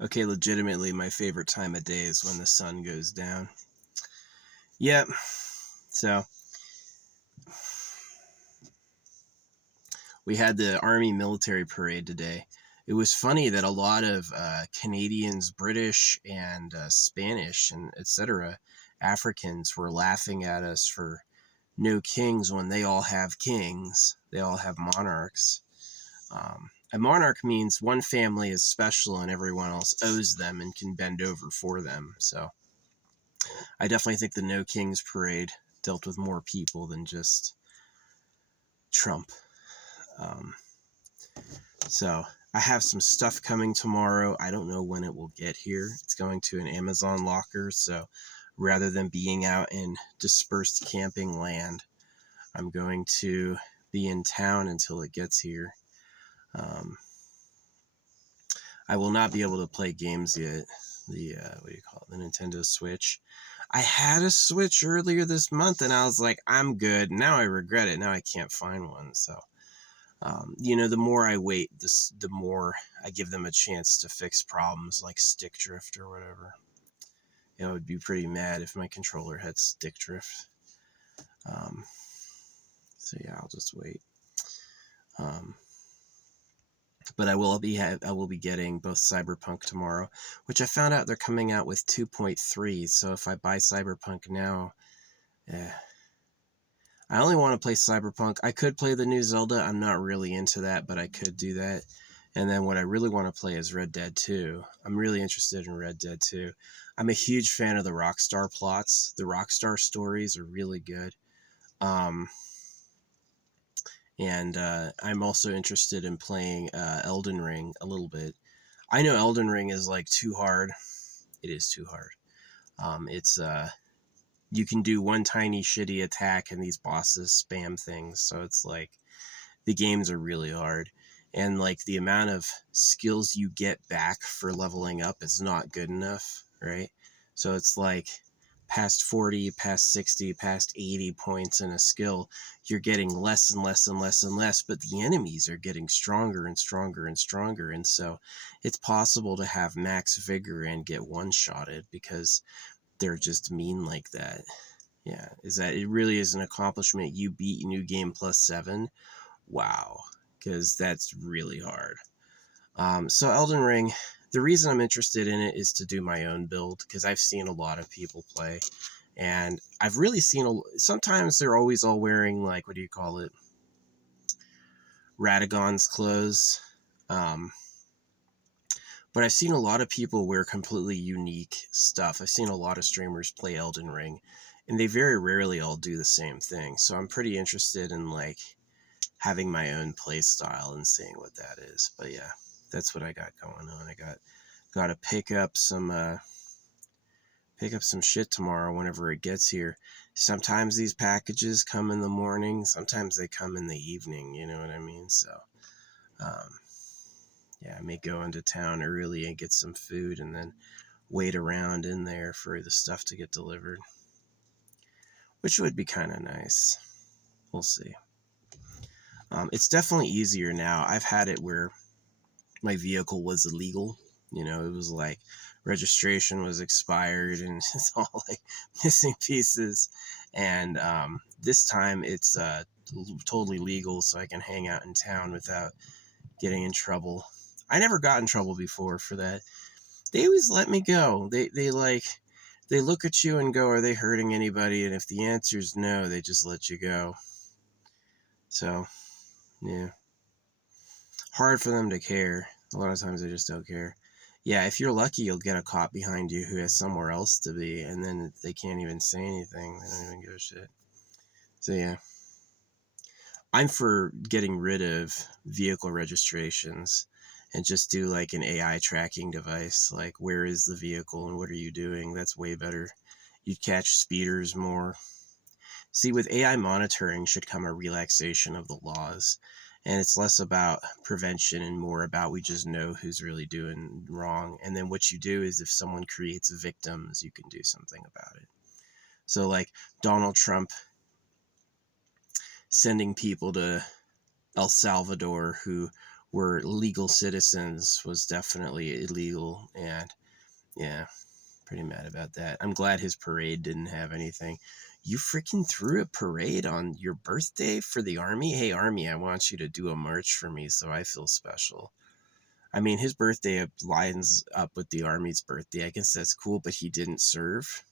Okay, legitimately, my favorite time of day is when the sun goes down. Yep. So, we had the Army military parade today. It was funny that a lot of Canadians, British, and Spanish, and etc., Africans were laughing at us for no kings when they all have kings. They all have monarchs. A monarch means one family is special and everyone else owes them and can bend over for them. So I definitely think the No Kings parade dealt with more people than just Trump. Um, so I have some stuff coming tomorrow. I don't know when it will get here. It's going to an Amazon locker. So rather than being out in dispersed camping land, I'm going to be in town until it gets here. I will not be able to play games yet. The what do you call it? The Nintendo Switch. I had a Switch earlier this month, and I was like, I'm good. Now I regret it. Now I can't find one. So, the more I wait, the more I give them a chance to fix problems like stick drift or whatever. I would be pretty mad if my controller had stick drift. So yeah, I'll just wait. But I will be getting both Cyberpunk tomorrow, which I found out they're coming out with 2.3. So if I buy Cyberpunk now, I only want to play Cyberpunk. I could play the new Zelda. I'm not really into that, but I could do that. And then what I really want to play is Red Dead 2. I'm really interested in Red Dead 2. I'm a huge fan of the Rockstar plots. The Rockstar stories are really good. And I'm also interested in playing Elden Ring a little bit. I know Elden Ring is like too hard. It is too hard. It's you can do one tiny shitty attack and these bosses spam things, so it's like the games are really hard, and like the amount of skills you get back for leveling up is not good enough, right? So it's like past 40, past 60, past 80 points in a skill, you're getting less and less and less and less, but the enemies are getting stronger and stronger and stronger. And so it's possible to have max vigor and get one-shotted because they're just mean like that. Yeah, is that it really is an accomplishment. You beat New Game Plus 7. Wow, because that's really hard. So Elden Ring, the reason I'm interested in it is to do my own build because I've seen a lot of people play, and I've really seen sometimes they're always all wearing like, what do you call it, Radagon's clothes, but I've seen a lot of people wear completely unique stuff. I've seen a lot of streamers play Elden Ring, and they very rarely all do the same thing. So I'm pretty interested in like having my own play style and seeing what that is. But yeah, that's what I got going on. I got to pick up some shit tomorrow whenever it gets here. Sometimes these packages come in the morning, sometimes they come in the evening, you know what I mean? So yeah, I may go into town early and get some food and then wait around in there for the stuff to get delivered, which would be kind of nice. We'll see. It's definitely easier now. I've had it where my vehicle was illegal. It was like registration was expired and it's all like missing pieces. And this time it's totally legal, so I can hang out in town without getting in trouble. I never got in trouble before for that. They always let me go. They look at you and go, are they hurting anybody? And if the answer is no, they just let you go. So, yeah. Hard for them to care. A lot of times they just don't care. Yeah, if you're lucky, you'll get a cop behind you who has somewhere else to be, and then they can't even say anything. They don't even give a shit. So, yeah. I'm for getting rid of vehicle registrations and just do like an AI tracking device. Like, where is the vehicle and what are you doing? That's way better. You'd catch speeders more. See, with AI monitoring should come a relaxation of the laws. And it's less about prevention and more about we just know who's really doing wrong. And then what you do is if someone creates victims, you can do something about it. So like Donald Trump sending people to El Salvador who were legal citizens was definitely illegal. And yeah, pretty mad about that. I'm glad his parade didn't have anything. You freaking threw a parade on your birthday for the Army? Hey, Army, I want you to do a march for me so I feel special. I mean, his birthday lines up with the Army's birthday. I guess that's cool, but he didn't serve.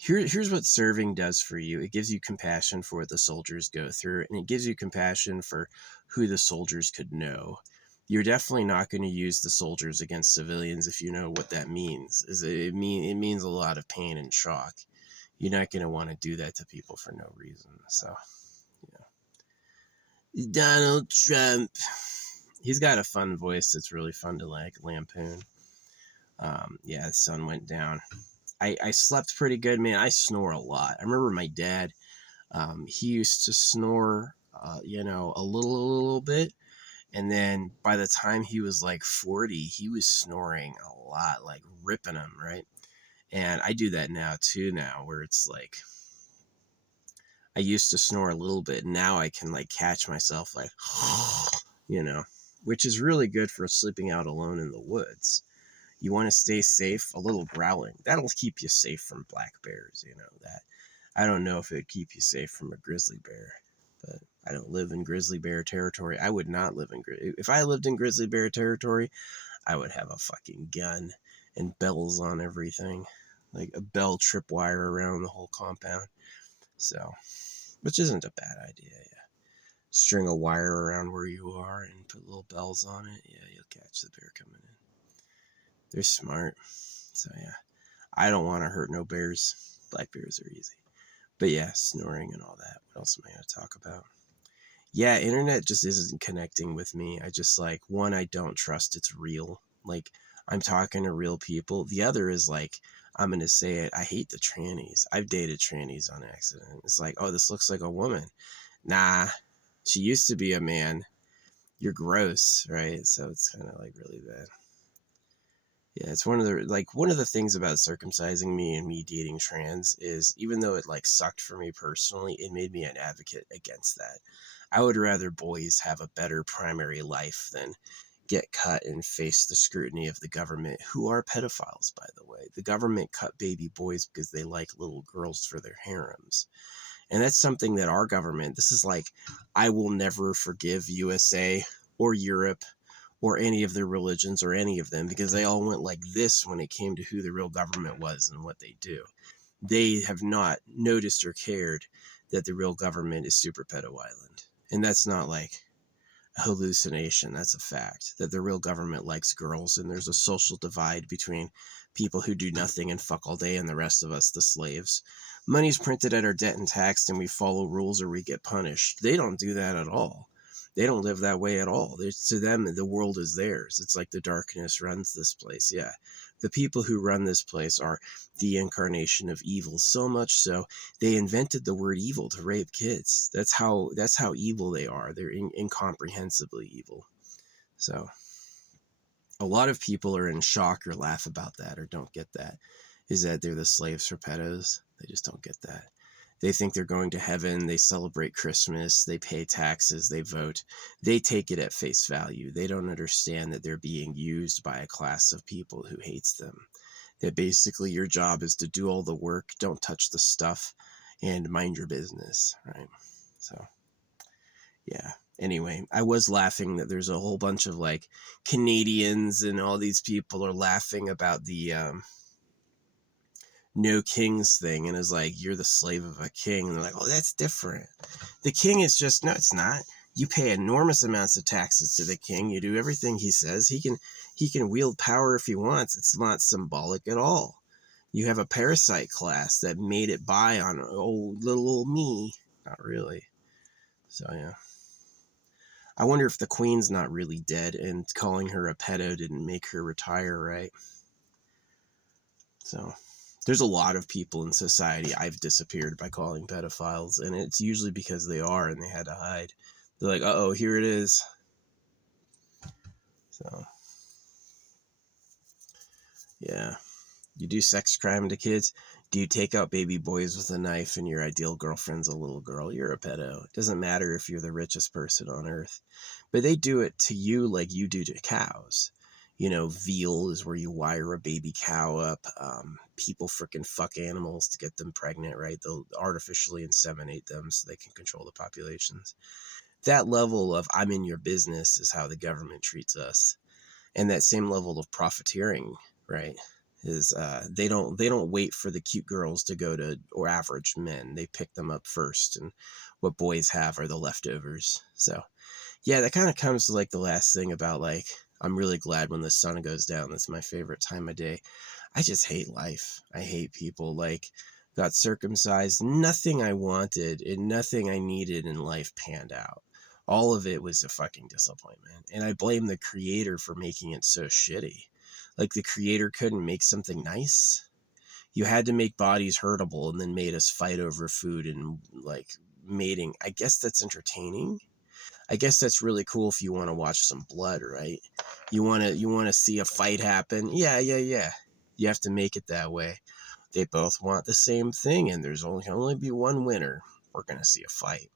Here's what serving does for you. It gives you compassion for what the soldiers go through, and it gives you compassion for who the soldiers could know. You're definitely not going to use the soldiers against civilians if you know what that means. It means a lot of pain and shock. You're not going to want to do that to people for no reason. So, yeah. Donald Trump. He's got a fun voice that's really fun to like lampoon. Yeah, the sun went down. I slept pretty good, man. I snore a lot. I remember my dad, he used to snore, a little bit. And then by the time he was like 40, he was snoring a lot, like ripping them, right? And I do that now too, where it's like, I used to snore a little bit. Now I can like catch myself like, which is really good for sleeping out alone in the woods. You want to stay safe, a little growling. That'll keep you safe from black bears, that. I don't know if it'd keep you safe from a grizzly bear, but I don't live in grizzly bear territory. I would not live in if I lived in grizzly bear territory, I would have a fucking gun and bells on everything, like a bell tripwire around the whole compound. So, which isn't a bad idea. Yeah, string a wire around where you are and put little bells on it. Yeah, you'll catch the bear coming in. They're smart. So yeah, I don't want to hurt no bears. Black bears are easy. But yeah, snoring and all that. What else am I going to talk about? Yeah, internet just isn't connecting with me. I just like, one, I don't trust it's real. Like, I'm talking to real people. The other is like, I'm going to say it, I hate the trannies. I've dated trannies on accident. It's like, oh, this looks like a woman. Nah, she used to be a man. You're gross, right? So it's kind of like really bad. Yeah, it's one of the things about circumcising me and me dating trans is, even though it like sucked for me personally, it made me an advocate against that. I would rather boys have a better primary life than get cut and face the scrutiny of the government, who are pedophiles, by the way. The government cut baby boys because they like little girls for their harems. And that's something that our government, this is like, I will never forgive USA or Europe or any of their religions or any of them, because they all went like this when it came to who the real government was and what they do. They have not noticed or cared that the real government is Super Pedo Island. And that's not like a hallucination. That's a fact, that the real government likes girls, and there's a social divide between people who do nothing and fuck all day and the rest of us, the slaves. Money's printed at our debt and taxed, and we follow rules or we get punished. They don't do that at all. They don't live that way at all. To them, the world is theirs. It's like the darkness runs this place. Yeah. The people who run this place are the incarnation of evil, so much so they invented the word evil to rape kids. That's how evil they are. They're incomprehensibly evil. So a lot of people are in shock or laugh about that or don't get that, is that they're the slaves for pedos. They just don't get that. They think they're going to heaven. They celebrate Christmas. They pay taxes. They vote. They take it at face value. They don't understand that they're being used by a class of people who hates them. That basically your job is to do all the work, don't touch the stuff, and mind your business, right? So, yeah. Anyway, I was laughing that there's a whole bunch of like Canadians and all these people are laughing about the no kings thing, and is like, you're the slave of a king, and they're like, oh, that's different. The king is just, no, it's not. You pay enormous amounts of taxes to the king. You do everything he says. He can wield power if he wants. It's not symbolic at all. You have a parasite class that made it by on little old me. Not really. So yeah, I wonder if the queen's not really dead, and calling her a pedo didn't make her retire, right? So there's a lot of people in society I've disappeared by calling pedophiles, and it's usually because they are and they had to hide. They're like, uh-oh, here it is. So, yeah. You do sex crime to kids. Do you take out baby boys with a knife and your ideal girlfriend's a little girl? You're a pedo. It doesn't matter if you're the richest person on earth. But they do it to you like you do to cows. You know, veal is where you wire a baby cow up. People freaking fuck animals to get them pregnant, right? They'll artificially inseminate them so they can control the populations. That level of I'm in your business is how the government treats us. And that same level of profiteering, right, is they don't wait for the cute girls to go to, or average men. They pick them up first, and what boys have are the leftovers. So yeah, that kind of comes to like the last thing about like I'm really glad when the sun goes down. That's my favorite time of day. I just hate life. I hate people. Like, got circumcised, nothing I wanted and nothing I needed in life panned out. All of it was a fucking disappointment. And I blame the creator for making it so shitty. Like, the creator couldn't make something nice. You had to make bodies hurtable and then made us fight over food and like mating. I guess that's entertaining. I guess that's really cool if you want to watch some blood, right? You want to see a fight happen. Yeah, yeah, yeah. You have to make it that way. They both want the same thing, and there's only can only be one winner. We're gonna see a fight,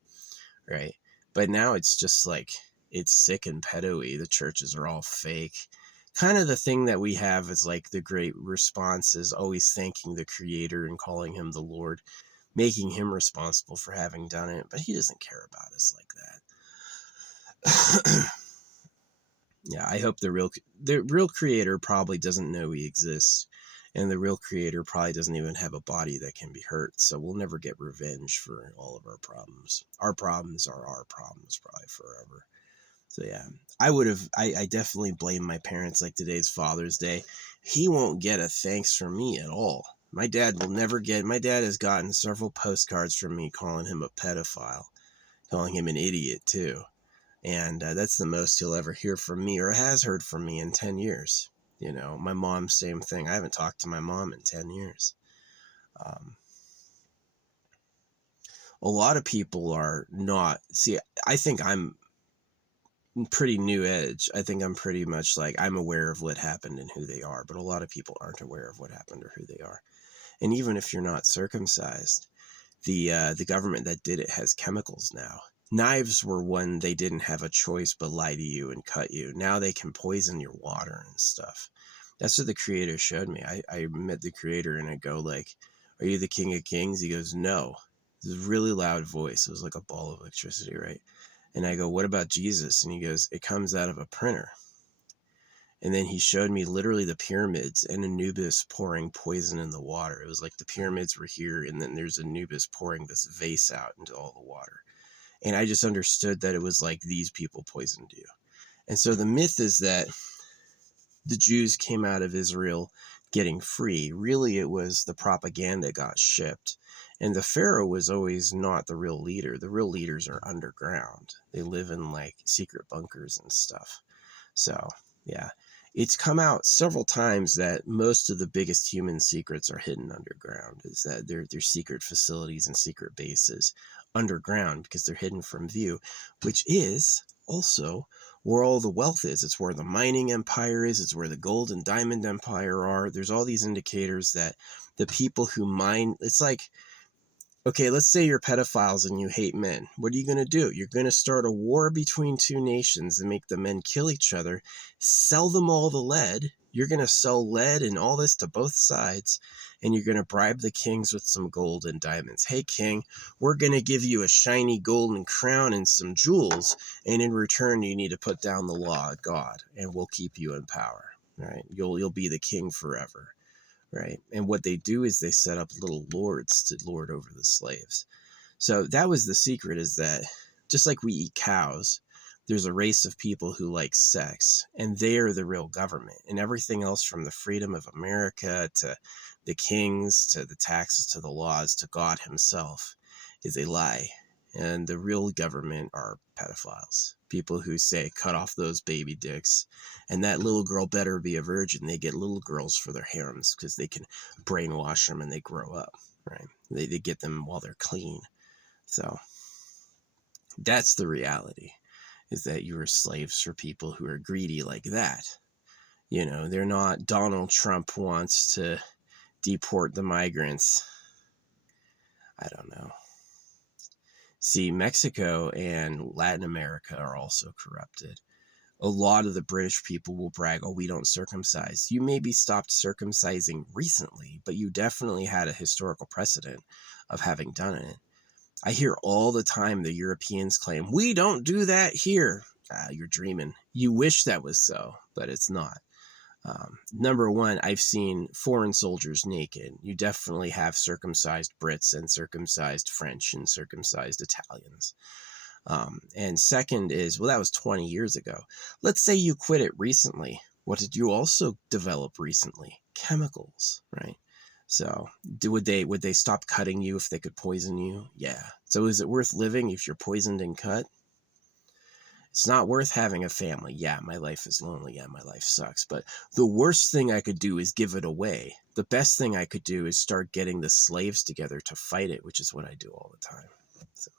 right? But now it's just like it's sick and pedo-y. The churches are all fake. Kind of the thing that we have is like the great response is always thanking the creator and calling him the Lord, making him responsible for having done it, but he doesn't care about us like that. Yeah, I hope the real creator probably doesn't know we exist, and the real creator probably doesn't even have a body that can be hurt, so we'll never get revenge for all of our problems. Our problems are our problems probably forever. So yeah, I definitely blame my parents. Like, today's Father's Day, he won't get a thanks from me at all. My dad has gotten several postcards from me calling him a pedophile, calling him an idiot too. And that's the most he'll ever hear from me, or has heard from me in 10 years. You know, my mom, same thing. I haven't talked to my mom in 10 years. A lot of people are not. See, I think I'm pretty new edge. I think I'm pretty much like I'm aware of what happened and who they are, but a lot of people aren't aware of what happened or who they are. And even if you're not circumcised, the government that did it has chemicals now. Knives were when they didn't have a choice but lie to you and cut you. Now they can poison your water and stuff. That's what the creator showed me. I met the creator and I go like, "Are you the King of Kings?" He goes, "No." This really loud voice. It was like a ball of electricity, right? And I go, "What about Jesus?" And he goes, "It comes out of a printer." And then he showed me literally the pyramids and Anubis pouring poison in the water. It was like the pyramids were here, and then there's Anubis pouring this vase out into all the water. And I just understood that it was like these people poisoned you. And so the myth is that the Jews came out of Israel getting free. Really, it was the propaganda got shipped. And the Pharaoh was always not the real leader. The real leaders are underground. They live in like secret bunkers and stuff. So, yeah. It's come out several times that most of the biggest human secrets are hidden underground, is that they're secret facilities and secret bases underground because they're hidden from view, which is also where all the wealth is. It's where the mining empire is. It's where the gold and diamond empire are. There's all these indicators that the people who mine, it's like, okay, let's say you're pedophiles and you hate men. What are you going to do? You're going to start a war between two nations and make the men kill each other, sell them all the lead. You're going to sell lead and all this to both sides, and you're going to bribe the kings with some gold and diamonds. Hey, king, we're going to give you a shiny golden crown and some jewels, and in return, you need to put down the law of God, and we'll keep you in power. Right? You'll be the king forever. Right. And what they do is they set up little lords to lord over the slaves. So that was the secret, is that just like we eat cows, there's a race of people who like sex, and they are the real government. And everything else, from the freedom of America to the kings to the taxes to the laws to God himself, is a lie. And the real government are pedophiles. People who say, cut off those baby dicks. And that little girl better be a virgin. They get little girls for their harems because they can brainwash them and they grow up, right? They get them while they're clean. So that's the reality, is that you are slaves for people who are greedy like that. You know, they're not Donald Trump wants to deport the migrants. I don't know. See, Mexico and Latin America are also corrupted. A lot of the British people will brag, oh, we don't circumcise. You maybe stopped circumcising recently, but you definitely had a historical precedent of having done it. I hear all the time the Europeans claim, we don't do that here. You're dreaming. You wish that was so, but it's not. Number one, I've seen foreign soldiers naked. You definitely have circumcised Brits and circumcised French and circumcised Italians. And second is, well, that was 20 years ago. Let's say you quit it recently. What did you also develop recently? Chemicals, right? So would they stop cutting you if they could poison you? Yeah. So is it worth living if you're poisoned and cut? It's not worth having a family. Yeah, my life is lonely. Yeah, my life sucks. But the worst thing I could do is give it away. The best thing I could do is start getting the slaves together to fight it, which is what I do all the time. So.